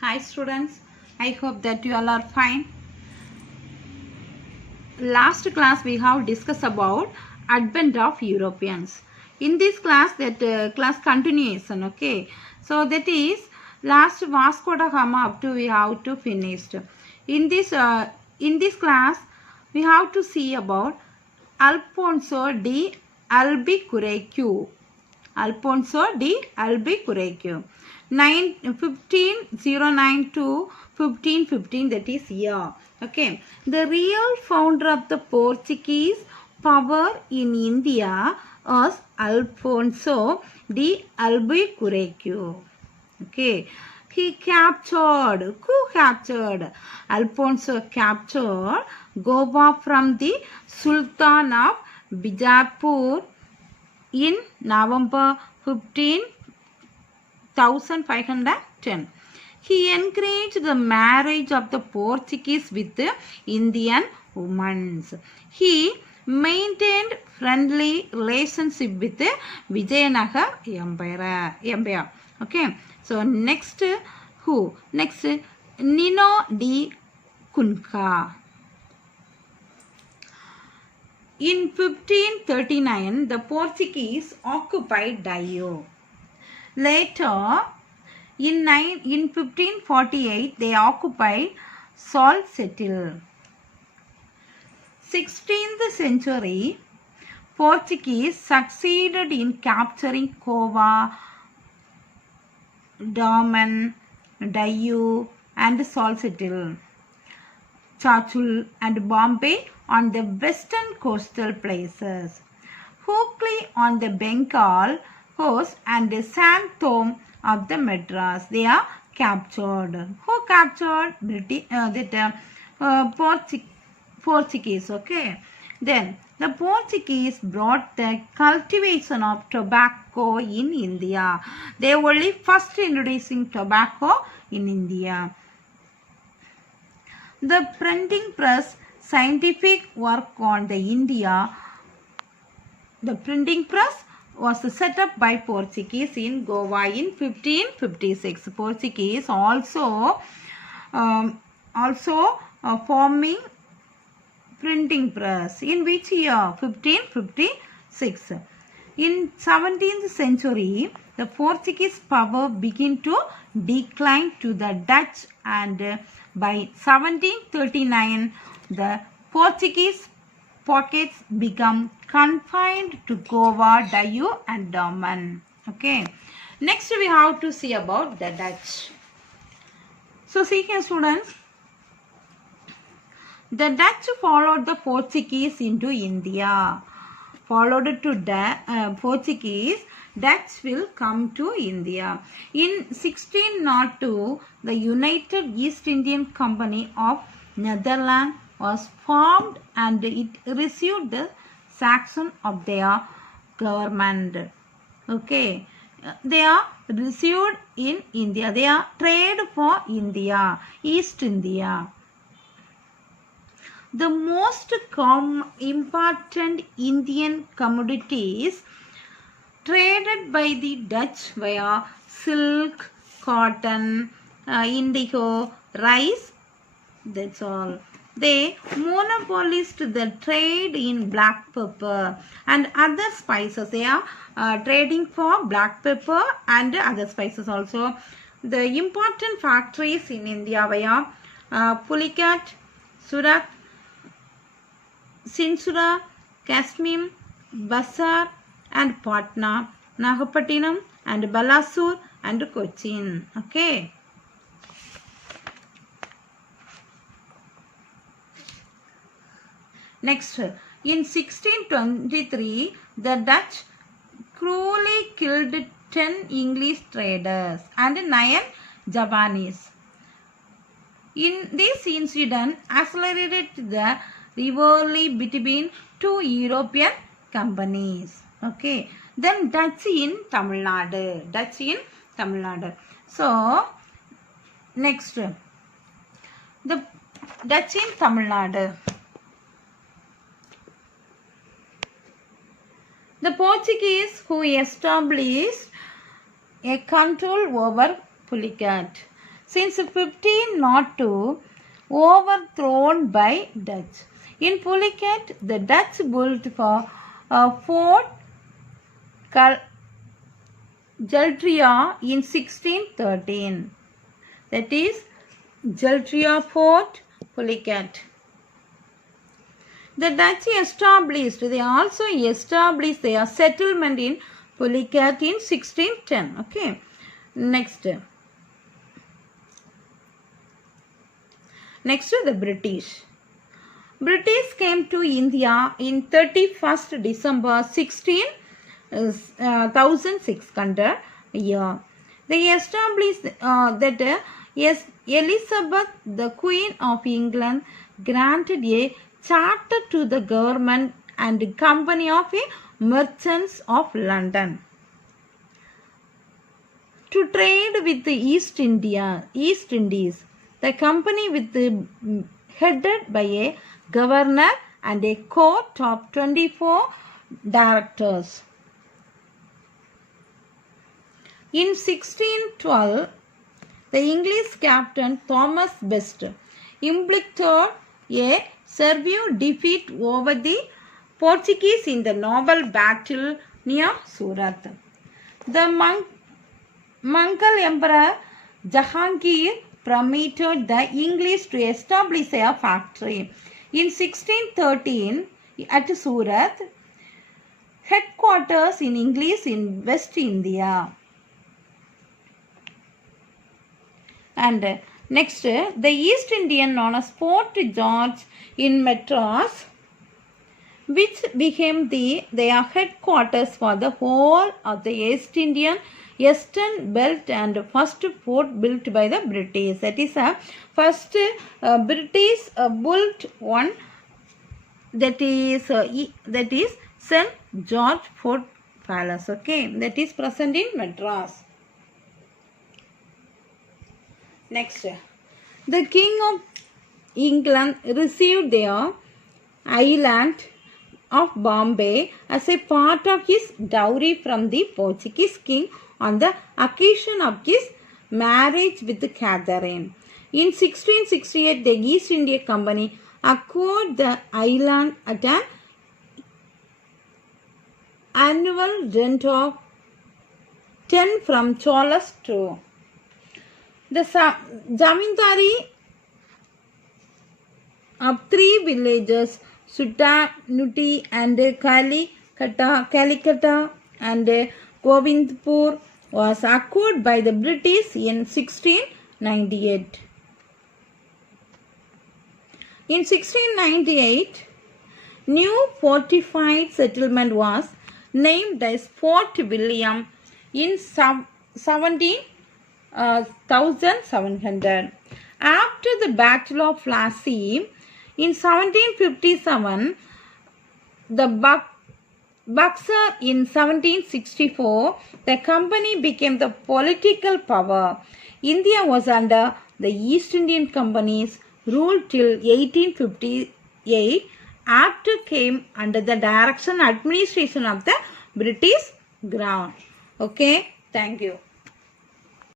Hi students, I hope that you all are fine. Last class we have discussed about advent of Europeans. In this class class continuation, okay. So that is last Vasco da Gama up to we have to finished. In this class we have to see about Alfonso de Albuquerque. Alfonso de Albuquerque. 1509 to 1515, that is year. Okay. The real founder of the Portuguese power in India was Alfonso de Albuquerque. Okay. Who captured? Alfonso captured Goa from the Sultan of Bijapur in November 1510. He encouraged the marriage of the Portuguese with Indian women. He maintained friendly relationship with Vijayanagar Empire. Okay. So next who? Next Nino de Cunha. In 1539, the Portuguese occupied Daio. Later, in 1548, they occupied Salcetil. 16th century, Portuguese succeeded in capturing Cova, Daman, Daio, and Salcetil, Chachul, and Bombay on the western coastal places. Hooghly on the Bengal coast and the Santhome of the Madras. They are captured. Who captured? Portuguese. Okay. Then the Portuguese brought the cultivation of tobacco in India. They were only first introducing tobacco in India. The printing press scientific work on the India. The printing press was set up by Portuguese in Goa in 1556. Portuguese also forming printing press. In which year? 1556. In 17th century, the Portuguese power began to decline to the Dutch, and by 1739, the Portuguese pockets become confined to Goa, Daio, and Daman. Okay. Next, we have to see about the Dutch. So, see here, students. The Dutch followed the Portuguese into India. Followed to Portuguese, Dutch will come to India. In 1602, the United East Indian Company of Netherlands was formed, and it received the sanction of their government. Okay. They are received in India. They are trade for India, East India. The most important Indian commodities traded by the Dutch were silk, cotton, indigo, rice. That's all. They monopolized the trade in black pepper and other spices. They are trading for black pepper and other spices also. The important factories in India were Pulicat, Surat, Sinsura, Kashmir, Basar, and Patna, Nagapattinam, and Balasur, and Cochin. Okay. Next, in 1623, the Dutch cruelly killed 10 English traders and 9 Japanese. In this incident, accelerated the rivalry between two European companies. Okay. Then Dutch in Tamil Nadu. So, next, the Dutch in Tamil Nadu. The Portuguese who established a control over Pulicat. since 1502 overthrown by Dutch. In Pulicat, the Dutch built for Fort Jaltria in 1613. That is Jaltria Fort, Pulicat. The Dutch they also established their settlement in Pulicat in 1610. Okay. Next, the British. British came to India in 31st December 1606 year. They established that Elizabeth, the Queen of England, granted a charter to the government and company of merchants of London to trade with the East Indies. The company headed by a governor and a court of 24 directors. In 1612, the English captain Thomas Best inflicted a severe defeat over the Portuguese in the naval battle near Surat. The Mughal Emperor Jahangir permitted the English to establish a factory. In 1613, at Surat, headquarters in English in West India. And next, the East Indian known as Fort George in Madras, which became their headquarters for the whole of the Eastern Belt and first fort built by the British. That is first British built one, that is St. George Fort Palace. Okay, that is present in Madras. Next, the King of England received their island of Bombay as a part of his dowry from the Portuguese king on the occasion of his marriage with Catherine. In 1668, the East India Company acquired the island at an annual rent of 10 from Cholas II. The Zamindari of three villages, Sutta, Nutti and Kalikata and Govindpur, was acquired by the British in 1698. In 1698, new fortified settlement was named as Fort William in 1700. After the Battle of Plassey in 1757, the Buxar in 1764, the company became the political power. India was under the East Indian Company's rule till 1858. After came under the direction administration of the British Crown. Okay, thank you.